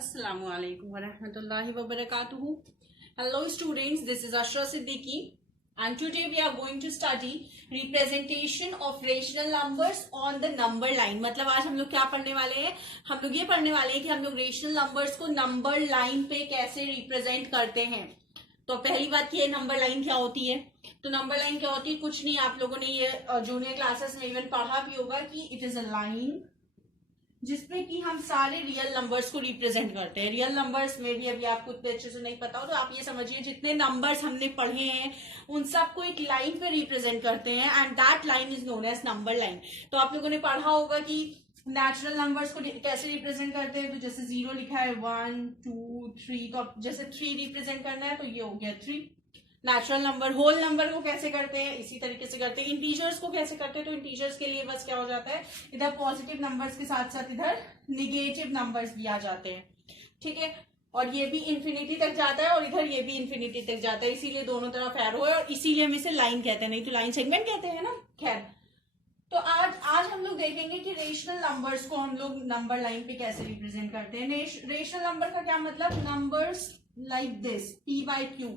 Assalamualaikum warahmatullahi wabarakatuh. Hello students, this is Ashra Siddiqui and today we are going to study representation of rational numbers on the number line. मतलब आज हम लोग क्या पढ़ने वाले हैं? हम लोग ये पढ़ने वाले हैं कि हम लोग रेशनल नंबर्स को नंबर लाइन पे कैसे रिप्रेजेंट करते हैं। तो पहली बात ये नंबर लाइन क्या होती है? तो नंबर लाइन क्या होती है? कुछ नहीं, आप लोगों ने ये जूनियर क्लासेस में इवन पढ़ा भी होगा कि इट इज अ लाइन जिसपे कि हम सारे रियल नंबर्स को रिप्रेजेंट करते हैं। रियल नंबर्स में भी अभी आपको इतने अच्छे से नहीं पता हो तो आप ये समझिए जितने नंबर्स हमने पढ़े हैं उन सबको एक लाइन पे रिप्रेजेंट करते हैं and that line is known as number line. तो आप लोगों ने पढ़ा होगा कि नेचुरल नंबर्स को कैसे रिप्रेजेंट करते हैं। तो जैसे 0 लिखा है 1 2 3, तो जैसे 3 रिप्रेजेंट करना है तो ये हो गया 3। नेचुरल नंबर होल नंबर को कैसे करते हैं? इसी तरीके से करते हैं। इंटीजर्स को कैसे करते हैं? तो इंटीजर्स के लिए बस क्या हो जाता है, इधर पॉजिटिव नंबर्स के साथ साथ इधर निगेटिव नंबर्स भी आ जाते हैं, ठीक है। और ये भी इंफिनिटी तक जाता है और इधर ये भी इंफिनिटी तक जाता है, इसीलिए दोनों तरफ एरो है और इसीलिए हम इसे लाइन कहते हैं, नहीं तो लाइन सेगमेंट कहते हैं ना। खैर, तो आज हम लोग देखेंगे कि रेशनल नंबर्स को हम लोग नंबर लाइन पे कैसे रिप्रेजेंट करते हैं। रेशनल नंबर का क्या मतलब? नंबर्स लाइक दिस p/q,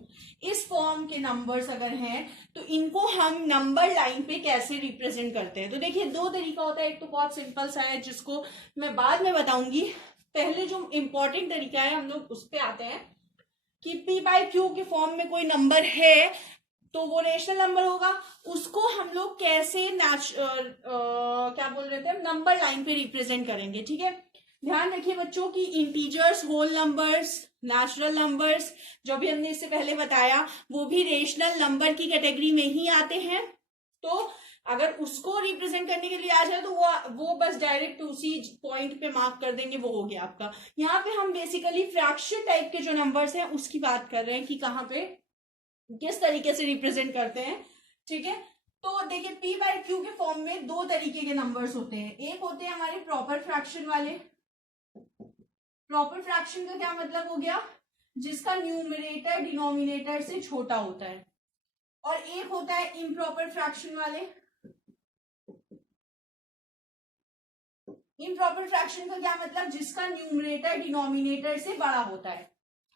इस फॉर्म के नंबर्स अगर हैं तो इनको हम नंबर लाइन पे कैसे रिप्रेजेंट करते हैं। तो देखिए दो तरीका होता है, एक तो बहुत सिंपल सा है जिसको मैं बाद में बताऊंगी। पहले जो इंपॉर्टेंट तरीका है हम लोग उस पे आते हैं कि p/q के फॉर्म में कोई नंबर है तो वो रेशनल नंबर होगा, उसको हम लोग कैसे क्या बोल रहे थे, नंबर लाइन पे रिप्रेजेंट करेंगे, ठीक है। ध्यान रखिए बच्चों की integers, whole numbers, natural numbers जो भी हमने इससे पहले बताया वो भी रेशनल नंबर की कैटेगरी में ही आते हैं। तो अगर उसको रिप्रेजेंट करने के लिए आ जाए तो वो बस डायरेक्ट उसी पॉइंट पे मार्क कर देंगे, वो हो गया आपका। यहाँ पे हम बेसिकली फ्रैक्शन टाइप के जो नंबर्स हैं उसकी बात कर रहे हैं कि कहाँ पे किस तरीके से रिप्रेजेंट करते हैं, ठीक है। तो देखिए p/q के फॉर्म में दो तरीके के नंबर्स होते हैं। एक होते हैं हमारे प्रॉपर फ्रैक्शन वाले। प्रॉपर फ्रैक्शन का क्या मतलब हो गया? जिसका न्यूमरेटर डिनोमिनेटर से छोटा होता है। और एक होता है इम्प्रॉपर फ्रैक्शन वाले। इम्प्रॉपर फ्रैक्शन का क्या मतलब? जिसका न्यूमरेटर डिनोमिनेटर से बड़ा होता है।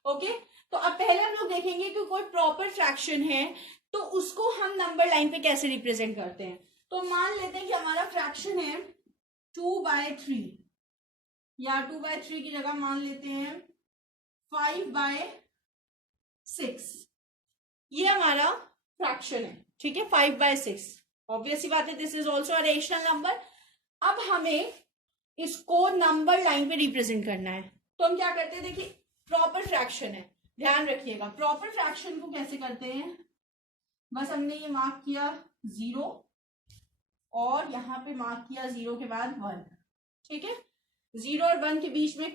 ओके, तो अब पहले हम लोग देखेंगे कि कोई प्रॉपर फ्रैक्शन है तो उसको हम नंबर लाइन पे कैसे रिप्रेजेंट करते हैं। तो मान लेते हैं कि हमारा फ्रैक्शन है 2/3 या 2/3 की जगह मान लेते हैं 5/6। ये हमारा फ्रैक्शन है, ठीक है, 5/6। ऑब्वियसली बात है, this is also a rational number. अब हमें इसको नंबर लाइन पे रिप्रेजेंट करना है तो हम क्या करते हैं, देखिए प्रॉपर फ्रैक्शन है, ध्यान रखिएगा। प्रॉपर फ्रैक्शन को कैसे करते हैं? बस हमने ये मार्क किया 0 और यहाँ पे मार्क किया 0 के बाद 1, ठीक है। 0 और 1 के बीच में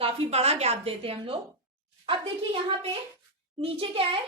काफी बड़ा गैप देते हैं हम लोग। अब देखिए यहाँ पे नीचे क्या है,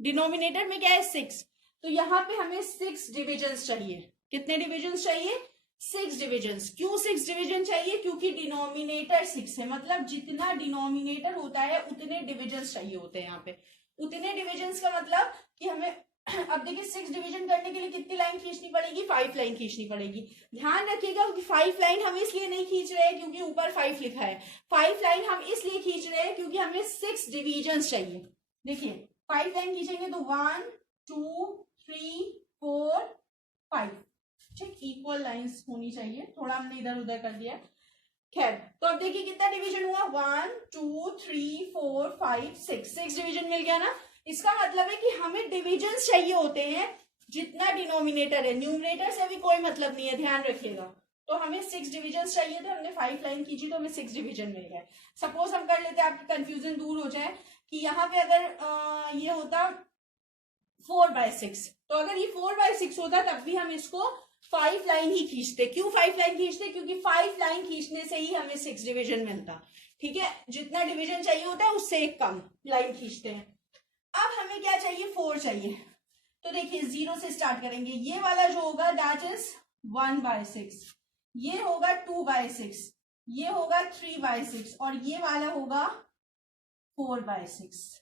डिनोमिनेटर में क्या है 6, तो यहाँ पे हमें 6 डिविजन्स चाहिए। कितने डिविजन्स चाहिए? 6 डिविजन्स। क्यों 6 डिविजन चाहिए? क्योंकि डिनोमिनेटर 6 है, मतलब जितना डिनोमिनेटर होता है उतने डिविजन्स चाहिए होते हैं यहाँ पे। उतने डिविजन्स का मतलब कि हमें अब देखिए 6 डिवीजन करने के लिए कितनी लाइन खींचनी पड़ेगी? 5 लाइन खींचनी पड़ेगी। ध्यान रखिएगा कि 5 लाइन हम इसलिए नहीं खींच रहे हैं क्योंकि ऊपर 5 लिखा है। 5 लाइन हम इसलिए खींच रहे हैं क्योंकि हमें 6 डिवीजन चाहिए। देखिए 5 लाइन खींचेंगे तो 1 2 3 4 5, ठीक, इक्वल लाइंस होनी चाहिए। थोड़ा हमने इधर उधर कर दिया। खैर, तो अब देखिए कितना डिवीजन हुआ? 1 2 3 4 5 6 डिवीजन मिल गया ना। इसका मतलब है कि हमें डिविजन्स चाहिए होते हैं जितना डिनोमिनेटर है, न्यूमरेटर से भी कोई मतलब नहीं है, ध्यान रखिएगा। तो हमें 6 डिविजन्स चाहिए थे, हमने 5 लाइन खींची तो हमें 6 डिवीजन मिल गए। सपोज हम कर लेते हैं, आपकी कंफ्यूजन दूर हो जाए, कि यहाँ पे अगर ये होता 4/6, तो अगर ये 4/6 होता तब भी हम इसको 5 लाइन ही खींचते। क्यों 5 लाइन खींचते? क्योंकि 5 लाइन खींचने से ही हमें 6 डिविजन मिलता, ठीक है। जितना डिविजन चाहिए होता है उससे एक कम लाइन खींचते हैं। अब हमें क्या चाहिए? 4 चाहिए। तो देखिए 0 से स्टार्ट करेंगे। ये वाला जो होगा दैट इज 1/6, ये होगा 2/6, ये होगा 3/6 और ये वाला होगा 4/6,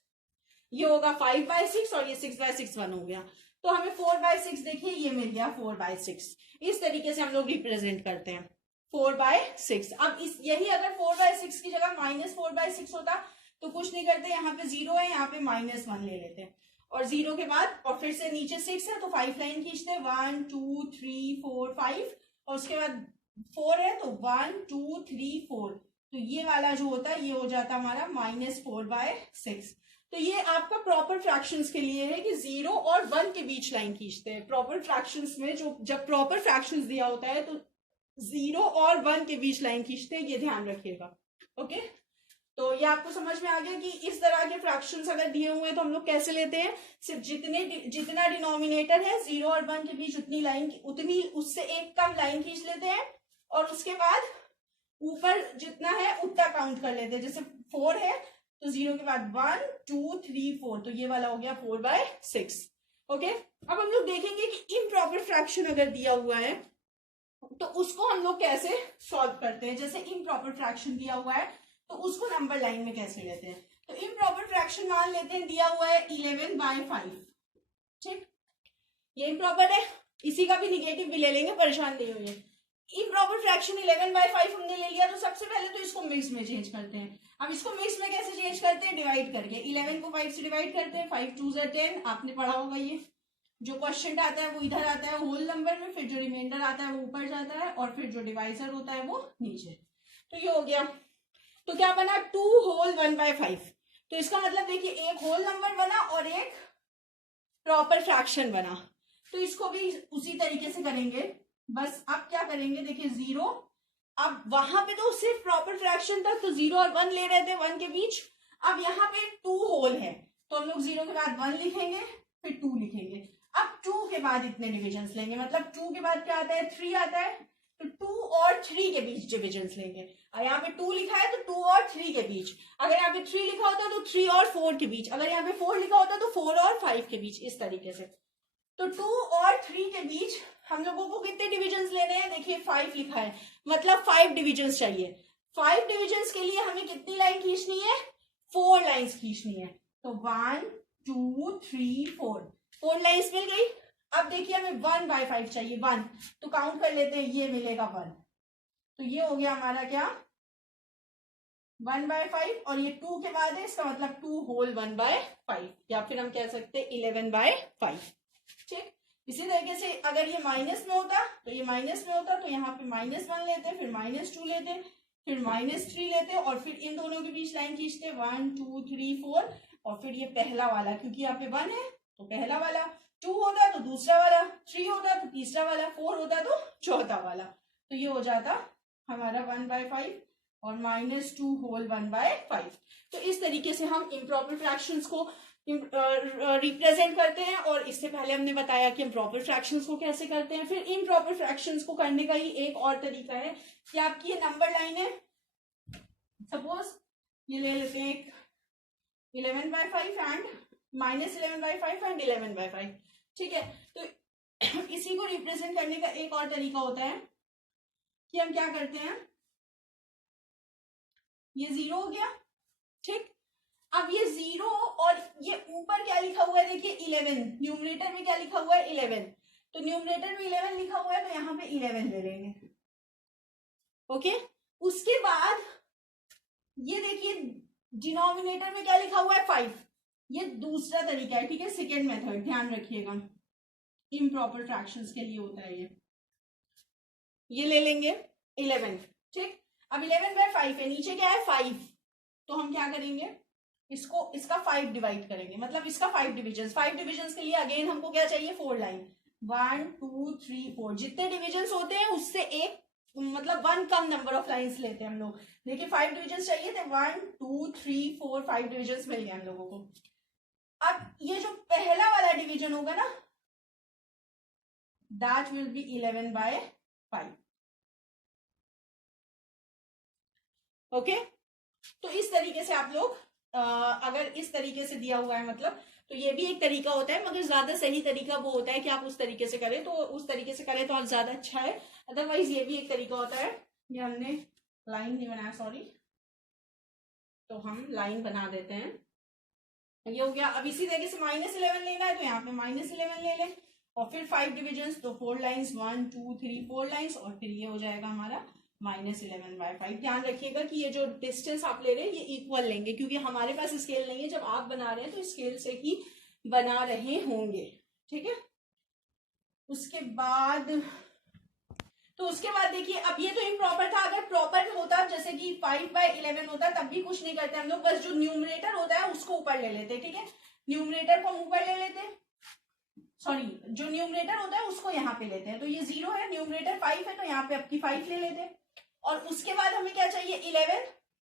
ये होगा 5/6 और ये 6/6 1 हो गया। तो हमें 4/6 देखिए ये मिल गया 4/6। इस तरीके से हम लोग रिप्रेजेंट करते हैं। 4/6। अब इस यही अगर 4/6 की जगह -4/6 होता तो कुछ नहीं करते, यहाँ पे 0 है, यहाँ पे -1 ले लेते हैं और 0 के बाद और फिर से नीचे 6 है तो 5 लाइन खींचते हैं, 1 2 3 4 5 और उसके बाद 4 है तो 1 2 3 4, तो ये वाला जो होता है ये हो जाता है हमारा -4/6। तो ये आपका प्रॉपर फ्रैक्शंस के लिए है कि 0 और 1 के बीच लाइन खींचते हैं। प्रॉपर फ्रैक्शंस में जो जब प्रॉपर फ्रैक्शंस दिया होता है तो 0 और 1 के बीच लाइन खींचते हैं, ये ध्यान रखिएगा। ओके, तो ये आपको समझ में आ गया कि इस तरह के फ्रैक्शंस अगर दिए हुए हैं तो हम लोग कैसे लेते हैं, सिर्फ जितना डिनोमिनेटर है 0 और 1 के बीच उतनी उससे एक कम लाइन खींच लेते हैं और उसके बाद ऊपर जितना है उतना काउंट कर लेते हैं। जैसे 4 है तो 0 के बाद 1 2 3 4, तो ये वाला हो गया 4/6। ओके, अब हम लोग देखेंगे कि इम्प्रॉपर फ्रैक्शन अगर दिया हुआ है तो उसको हम लोग कैसे सॉल्व करते हैं। जैसे इम्प्रॉपर फ्रैक्शन दिया हुआ है तो उसको नंबर लाइन में कैसे लेते हैं। तो इम्प्रॉपर फ्रैक्शन मान लेते हैं दिया हुआ है 11/5, ठीक, ये इम्प्रॉपर है, इसी का भी निगेटिव भी ले लेंगे, परेशान नहीं होइए। इम्प्रॉपर फ्रैक्शन 11/5 हमने ले लिया तो सबसे पहले तो इसको मिक्स में चेंज करते हैं। अब इसको मिक्स में कैसे चेंज करते हैं, डिवाइड करके 11 को 5 से डिवाइड करते हैं, 5 2 10, आपने पढ़ा होगा ये, जो क्वेश्चन आता है वो इधर आता है होल नंबर में, फिर जो रिमाइंडर आता है वो ऊपर जाता है और फिर जो डिवाइजर होता है वो नीचे। तो ये हो गया, तो क्या बना 2 होल 1/5। तो इसका मतलब देखिए एक होल नंबर बना और एक प्रॉपर फ्रैक्शन बना। तो इसको भी उसी तरीके से करेंगे, बस अब क्या करेंगे, देखिए 0, अब वहां पे तो सिर्फ प्रॉपर फ्रैक्शन था तो 0 और 1 ले रहे थे 1 के बीच, अब यहाँ पे 2 होल है तो हम लोग 0 के बाद 1 लिखेंगे फिर 2 लिखेंगे। अब 2 के बाद इतने डिविजन्स लेंगे, मतलब 2 के बाद क्या आता है 3 आता है, तो 2 और 3 के बीच डिविजन्स लेंगे। और यहाँ पे 2 लिखा है तो 2 और 3 के बीच, अगर यहाँ पे 3 लिखा होता तो 3 और 4 के बीच, अगर यहाँ पे 4 लिखा होता तो 4 और 5 के बीच, इस तरीके से। तो 2 और 3 के बीच हम लोगों को कितने डिविजन्स लेने हैं, देखिए 5 लिखा है, मतलब 5 डिविजन्स चाहिए। 5 डिविजन्स के लिए हमें कितनी लाइन खींचनी है, 4 लाइन्स खींचनी है। तो 1 2 3 4 लाइन्स मिल गई। अब देखिए हमें 1/5 चाहिए, 1, तो काउंट कर लेते हैं, ये मिलेगा 1, तो ये हो गया हमारा क्या 1/5 और ये 2 के बाद है, इसका मतलब 2 होल 1/5 या फिर हम कह सकते हैं 11/5। ठीक, इसी तरीके से अगर ये माइनस में होता तो ये माइनस में होता तो यहाँ पे -1 लेते, फिर -2 लेते, फिर -3 लेते और फिर इन दोनों के बीच लाइन खींचते 1 2 3 4 और फिर ये पहला वाला, क्योंकि यहाँ पे 1 है तो पहला वाला, 2 होता तो दूसरा वाला, 3 होता तो तीसरा वाला, 4 होता तो चौथा वाला। तो ये हो जाता हमारा 1/5 और -2 होल 1/5। तो इस तरीके से हम इम्प्रॉपर फ्रैक्शंस को रिप्रेजेंट करते हैं और इससे पहले हमने बताया कि हम प्रॉपर फ्रैक्शंस को कैसे करते हैं। फिर इम्प्रॉपर फ्रैक्शंस को करने का ही एक और तरीका है कि आपकी ये नंबर लाइन है, सपोज ये ले लेते हैं 11/5 एंड -11/5 एंड 11/5, ठीक है। तो इसी को रिप्रेजेंट करने का एक और तरीका होता है कि हम क्या करते हैं, ये 0 हो गया, ठीक। अब ये 0 और ये ऊपर क्या लिखा हुआ है, देखिए 11, न्यूमरेटर में क्या लिखा हुआ है 11, तो न्यूमरेटर में 11 लिखा हुआ है तो यहाँ पे 11 ले लेंगे। ओके, उसके बाद ये देखिए डिनोमिनेटर में क्या लिखा हुआ है 5, ये दूसरा तरीका है, ठीक है, सेकेंड मेथड, ध्यान रखिएगा, इम्प्रॉपर फ्रैक्शंस के लिए होता है ये ले लेंगे 11, ठीक। अब 11/5 है, नीचे क्या है 5, तो हम क्या करेंगे इसका 5 डिवाइड करेंगे, मतलब इसका 5 डिविजन्स। 5 डिविजन्स के लिए अगेन हमको क्या चाहिए 4 लाइन, 1 2 3 4, जितने डिविजन्स होते हैं उससे एक मतलब 1 कम नंबर ऑफ लाइंस लेते हैं हम लोग। देखिए 5 डिविजन्स चाहिए थे, 1 2 3 4 5 डिविजन्स मिल गए हम लोगों को। अब ये जो पहला वाला डिवीजन होगा ना, दैट विल बी 11/5। ओके, तो इस तरीके से आप लोग अगर इस तरीके से दिया हुआ है मतलब, तो ये भी एक तरीका होता है, मगर ज्यादा सही तरीका वो होता है कि आप उस तरीके से करें, तो उस तरीके से करें तो आप ज्यादा अच्छा है। अदरवाइज ये भी एक तरीका होता है, ये हमने लाइन नहीं बनाया, सॉरी, तो हम लाइन बना देते हैं, ये हो गया। अब इसी तरीके से -11 लेना है तो यहाँ पे -11 ले लें और फिर 5 डिविजन्स, तो 4 लाइन्स, 1 2 3 4 लाइन्स और फिर ये हो जाएगा हमारा -11/5। ध्यान रखिएगा कि ये जो डिस्टेंस आप ले रहे हैं ये इक्वल लेंगे, क्योंकि हमारे पास स्केल नहीं है। जब आप बना रहे हैं तो स्केल से ही बना रहे होंगे, ठीक है। उसके बाद देखिए, अब ये तो इम्प्रॉपर था। अगर प्रॉपर होता, जैसे कि 5/11 होता, तब भी कुछ नहीं करते हम लोग, बस जो न्यूमरेटर होता है उसको ऊपर ले लेते, ठीक है। न्यूमरेटर को हम ऊपर ले लेते, सॉरी, जो न्यूमरेटर होता है उसको यहाँ पे लेते हैं। तो ये 0 है, न्यूमरेटर 5 है, तो यहाँ पे आपकी 5 ले लेते हैं। और उसके बाद हमें क्या चाहिए, 11,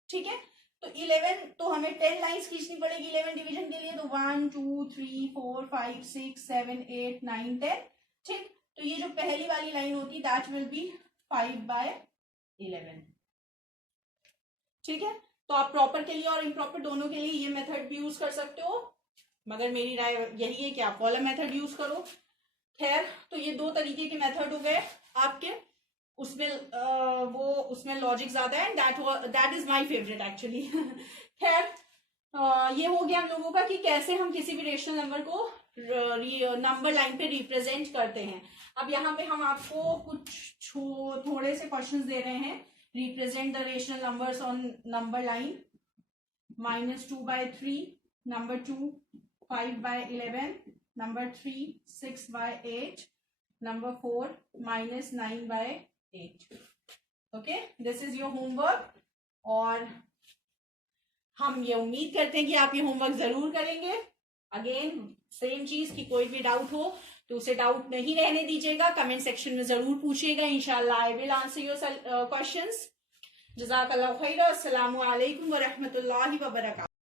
ठीक है। तो 11 तो हमें 10 लाइंस खींचनी पड़ेगी 11 डिवीजन के लिए। तो 1 2 3 4 5 6 7 8 9 10, ठीक। तो ये जो पहली वाली लाइन होती दैट विल बी 5/11, ठीक है। तो आप प्रॉपर के लिए और इम्प्रॉपर दोनों के लिए ये मेथड भी यूज कर सकते हो, मगर मेरी राय यही है कि आप वाला मेथड यूज करो। खैर, तो ये दो तरीके के मेथड हो गए आपके। उसमें उसमें लॉजिक ज्यादा है, that is my favourite actually. खैर, ये हो गया हम लोगों का कि कैसे हम किसी भी रेशनल नंबर को नंबर लाइन पे रिप्रेजेंट करते हैं। अब यहाँ पे हम आपको कुछ थोड़े से क्वेश्चंस दे रहे हैं। Represent the rational numbers on number line, -2/3, number 2 5/11, number 3 6/8, number 4 -9/8। Okay, this is your homework. और हम ये उम्मीद करते हैं कि आप ये होमवर्क जरूर करेंगे। अगेन सेम चीज कि कोई भी डाउट हो तो उसे डाउट नहीं रहने दीजिएगा, कमेंट सेक्शन में जरूर पूछिएगा। इंशाल्लाह I will answer your questions. जज़ाकल्लाहु खैर। अस्सलामु अलैकुम व रहमतुल्लाहि व बरकातहू।